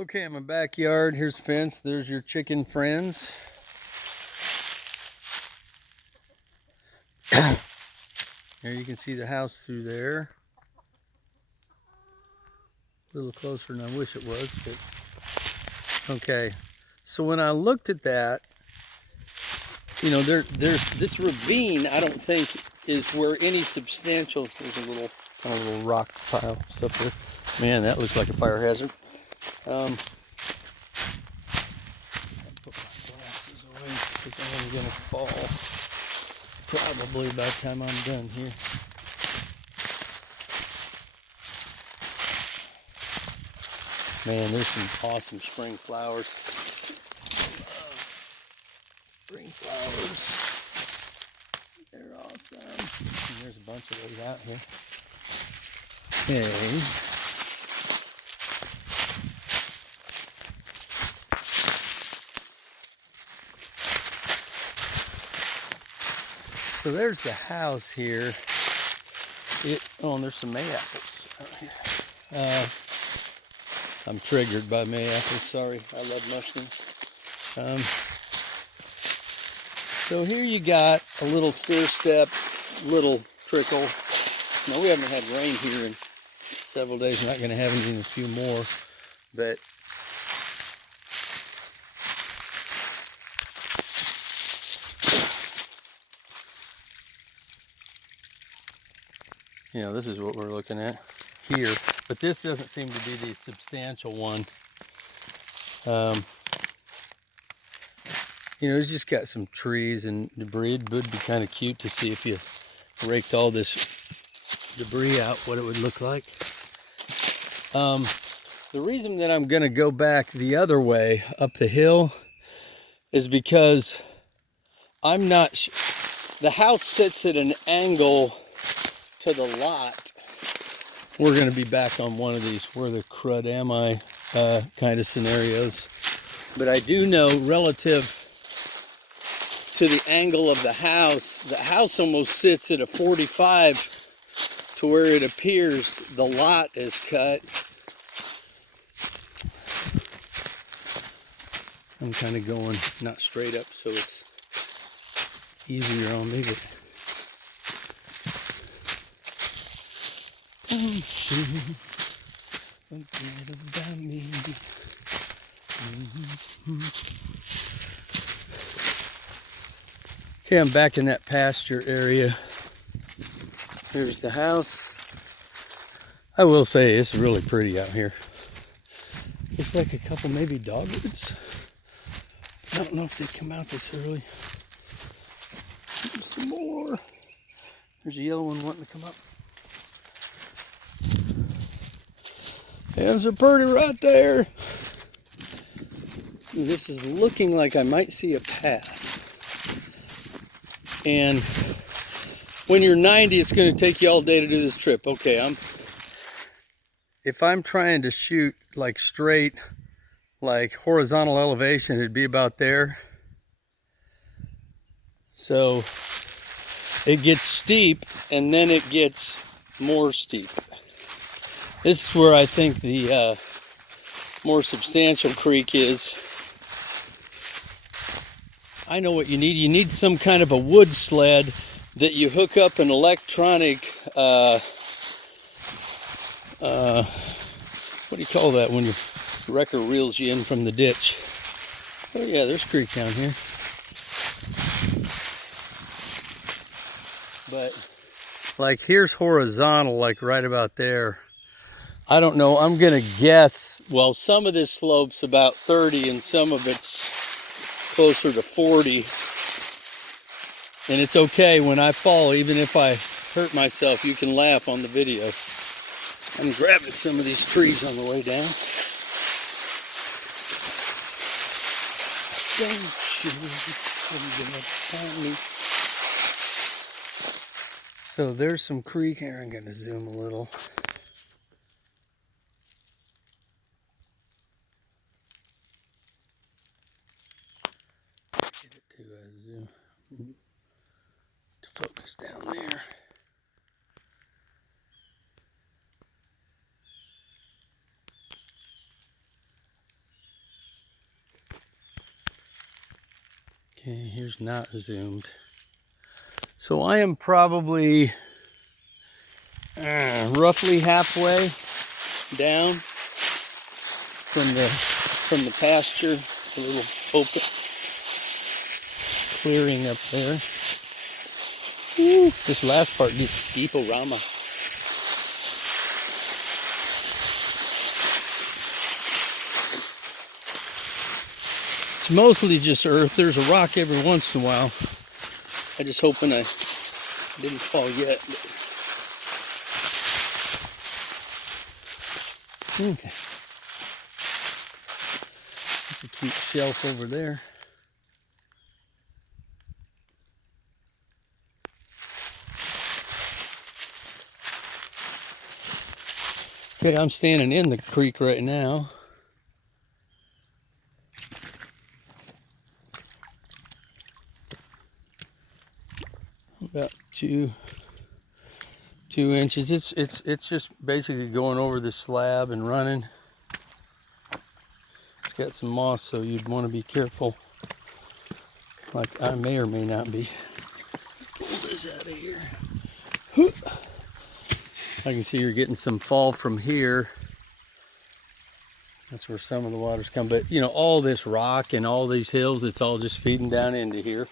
Okay, in my backyard, here's a fence. There's your chicken friends. Here you can see the house through there. A little closer than I wish it was, but okay. So when I looked at that, you know, there's this ravine, I don't think is where any substantial, there's a little kind of little rock pile stuff there. Man, that looks like a fire hazard. Put my glasses away because I am gonna fall probably by the time I'm done here. Man, there's some awesome spring flowers. Spring flowers. They're awesome. And there's a bunch of those out here. Okay. So there's the house here. And there's some May apples out here. I'm triggered by May apples, sorry. I love mushrooms. So here you got a little stair step, little trickle. Now we haven't had rain here in several days. We're not going to have any in a few more, but you know, this is what we're looking at here. But this doesn't seem to be the substantial one. You know, it's just got some trees and debris. It would be kind of cute to see if you raked all this debris out, what it would look like. The reason that I'm going to go back the other way up the hill is because I'm not the house sits at an angle to the lot. We're going to be back on one of these where the crud am I kind of scenarios. But I do know relative to the angle of the house almost sits at a 45 to where it appears the lot is cut. I'm kind of going not straight up so it's easier on me, but forget about me. Okay, I'm back in that pasture area. Here's the house. I will say it's really pretty out here. Looks like a couple maybe dogwoods. I don't know if they come out this early. Some more. There's a yellow one wanting to come up. There's a birdie right there. This is looking like I might see a path. And when you're 90, it's going to take you all day to do this trip. Okay, if I'm trying to shoot like straight, like horizontal elevation, it'd be about there. So it gets steep and then it gets more steep. This is where I think the more substantial creek is. I know what you need. You need some kind of a wood sled that you hook up an electronic, what do you call that when your wrecker reels you in from the ditch? Oh yeah, there's a creek down here. But like here's horizontal, like right about there. I don't know, I'm gonna guess, well, some of this slope's about 30 and some of it's closer to 40. And it's okay when I fall, even if I hurt myself, you can laugh on the video. I'm grabbing some of these trees on the way down. So there's some creek here. I'm gonna zoom a little. Get it to zoom to focus down there. Okay, here's not zoomed. So I am probably roughly halfway down from the pasture, a little open clearing up there. Woo, this last part gets deep-o-rama. It's mostly just earth. There's a rock every once in a while. I'm just hoping I didn't fall yet. Okay. That's a cute shelf over there. Okay, I'm standing in the creek right now. About two inches. It's just basically going over the slab and running. It's got some moss, so you'd want to be careful. Like I may or may not be. Pull this out of here. I can see you're getting some fall from here. That's where some of the water's come. But you know, all this rock and all these hills, it's all just feeding down into here.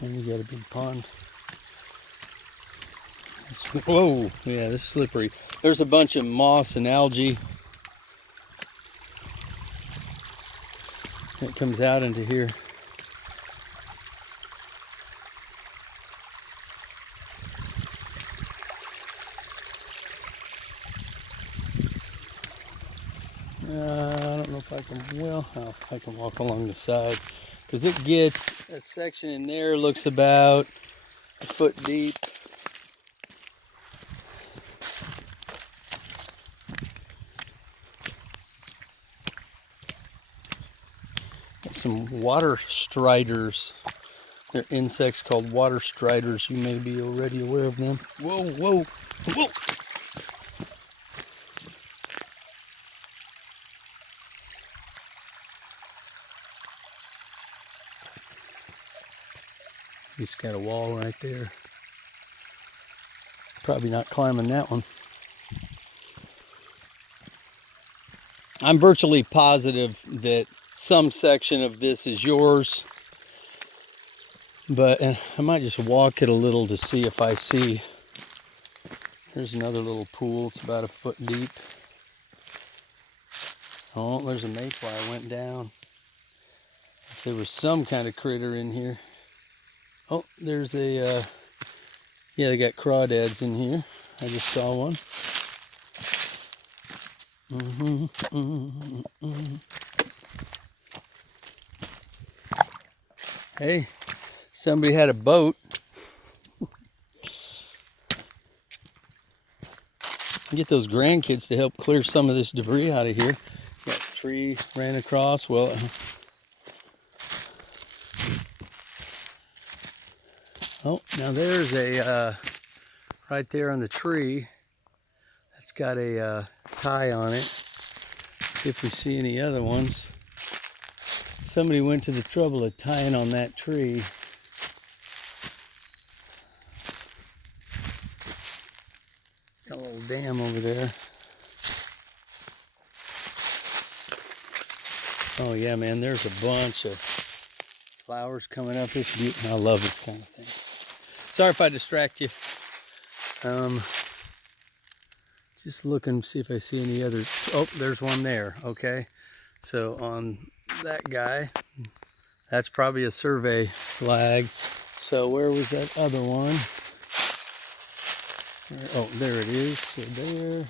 And you got a big pond. Whoa, yeah, this is slippery. There's a bunch of moss and algae that comes out into here. I don't know if I can, well, oh, I can walk along the side because it gets, a section in there looks about a foot deep. Got some water striders. They're insects called water striders. You may be already aware of them. Whoa, whoa, whoa. He's got a wall right there. Probably not climbing that one. I'm virtually positive that some section of this is yours, but I might just walk it a little to see if I see. Here's another little pool. It's about a foot deep. Oh, there's a mayfly went down. If there was some kind of critter in here. Oh, there's a, yeah, they got crawdads in here. I just saw one. Hey, somebody had a boat. Get those grandkids to help clear some of this debris out of here. That tree ran across. Well, oh, now there's a, right there on the tree, that's got a tie on it. See if we see any other ones. Somebody went to the trouble of tying on that tree. Got a little dam over there. Oh yeah, man, there's a bunch of flowers coming up. It's beautiful. I love this kind of thing. Sorry if I distract you. Just looking to see if I see any others. Oh, there's one there. Okay. So on that guy, that's probably a survey flag. So where was that other one? Oh, there it is. So there.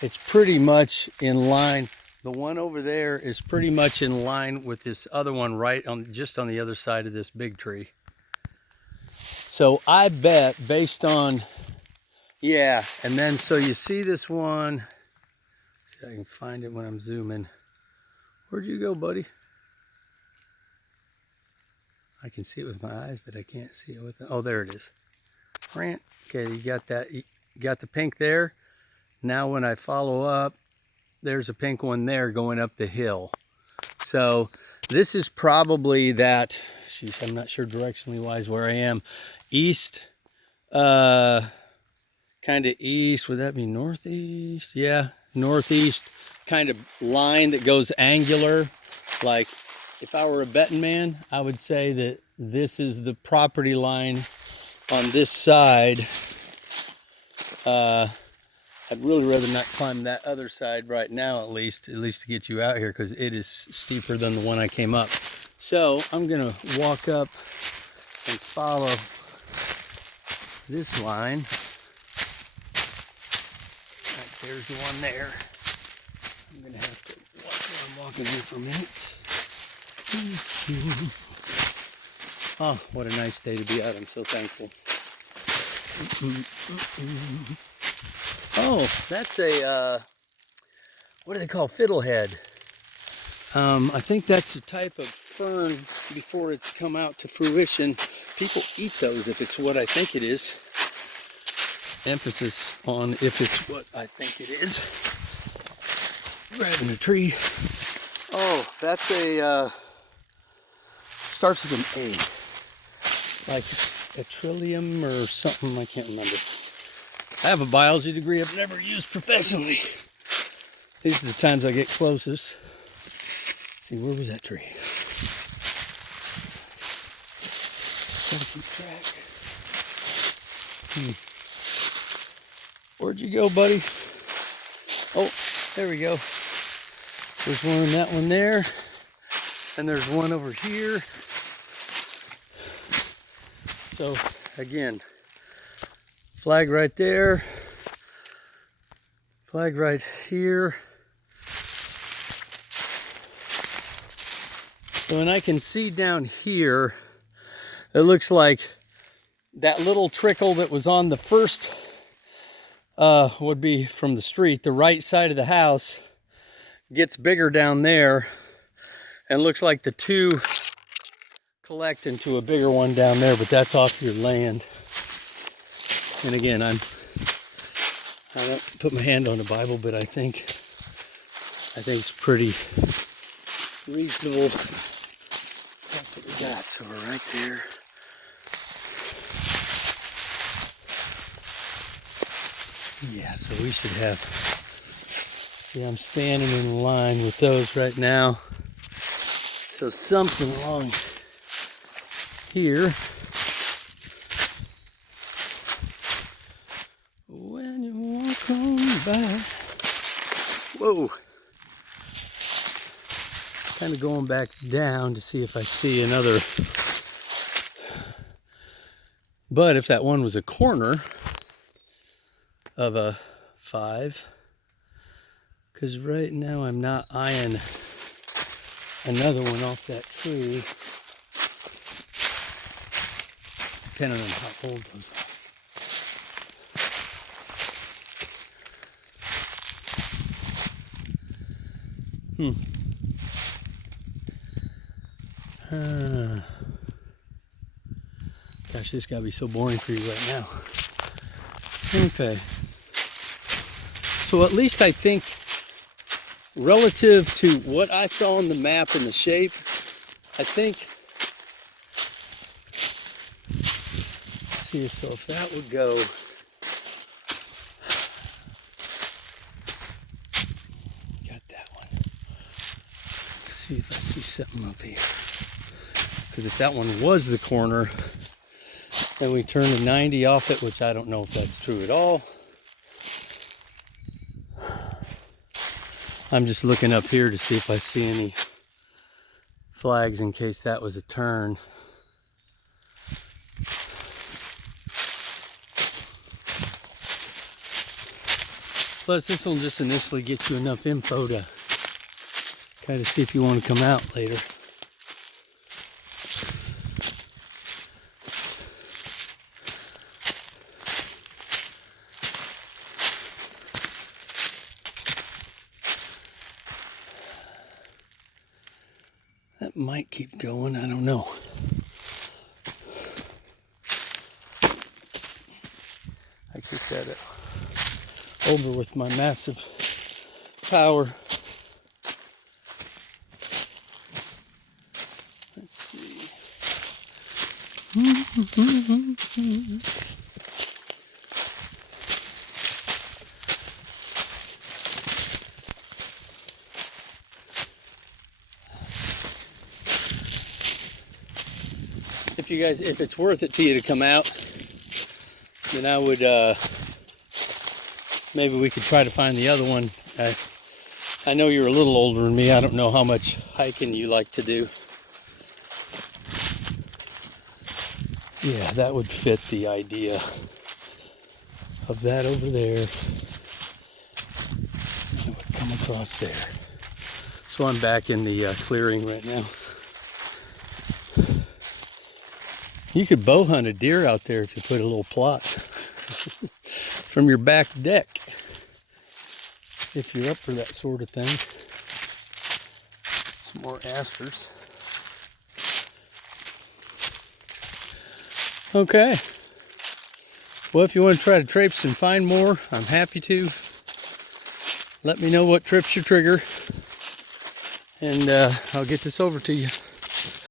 It's pretty much in line. The one over there is pretty much in line with this other one right on, just on the other side of this big tree. So I bet based on, yeah, and then so you see this one, see if I can find it when I'm zooming. Where'd you go, buddy? I can see it with my eyes, but I can't see it with the, oh, there it is. Okay, you got that, you got the pink there. Now when I follow up, there's a pink one there going up the hill. So this is probably that, geez, I'm not sure directionally wise where I am. East, kind of east, would that be northeast? Yeah, northeast kind of line that goes angular. Like if I were a betting man, I would say that this is the property line on this side. I'd really rather not climb that other side right now, at least to get you out here, because it is steeper than the one I came up. So I'm gonna walk up and follow this line. Right, there's the one there. I'm gonna have to watch where I'm walking here for a minute. Oh, what a nice day to be out. I'm so thankful. Oh, that's a, what do they call, fiddlehead? I think that's a type of fern before it's come out to fruition. People eat those if it's what I think it is. Emphasis on if it's what I think it is. Right in the tree. Oh, that's a, starts with an A. Like a trillium or something, I can't remember. I have a biology degree I've never used professionally. These are the times I get closest. Let's see, where was that tree? Gotta keep track. Where'd you go, buddy? Oh, there we go. There's one, that one there. And there's one over here. So, again, flag right there, flag right here. So when I can see down here, it looks like that little trickle that was on the first, would be from the street, the right side of the house, gets bigger down there, and looks like the two collect into a bigger one down there, but that's off your land. And again, I don't put my hand on the Bible, but I think it's pretty reasonable. That's what we got. So we're right there. Yeah, so we should have, yeah, I'm standing in line with those right now. So something along here. When you walk on by. Whoa. Kind of going back down to see if I see another. But if that one was a corner of a 5, because right now I'm not eyeing another one off that tree, depending on how old those are. Gosh, this gotta be so boring for you right now. Okay. So at least I think, relative to what I saw on the map and the shape, I think, let's see, so if that would go, got that one. Let's see if I see something up here. Because if that one was the corner, then we turn a 90 off it, which I don't know if that's true at all. I'm just looking up here to see if I see any flags in case that was a turn. Plus, this will just initially get you enough info to kind of see if you want to come out later. That might keep going, I don't know. I keep that over with my massive power. Let's see. If it's worth it to you to come out, then I would, maybe we could try to find the other one. I know you're a little older than me. I don't know how much hiking you like to do. Yeah, that would fit the idea of that over there. It would come across there. So I'm back in the clearing right now. You could bow hunt a deer out there if you put a little plot from your back deck, if you're up for that sort of thing. Some more asters. Okay. Well, if you want to try to traipse and find more, I'm happy to. Let me know what trips your trigger, and I'll get this over to you.